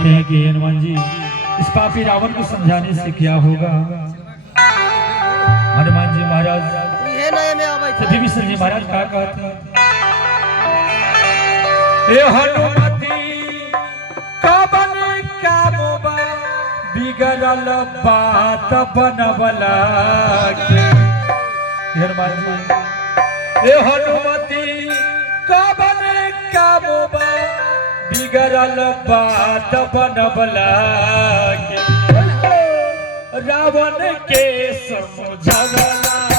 जाके हैं कि हनुमान जी इस पापी रावण को समझाने से क्या होगा। हनुमान जी महाराज विभीषण जी महाराज क्या कहते हैं, हनुमती कबन का मोबा बिगड़ल बात बनवला के। हनुमान जी हनुमती कबन का मोबा बिगड़ल बात बनवला के। रावण के समझवला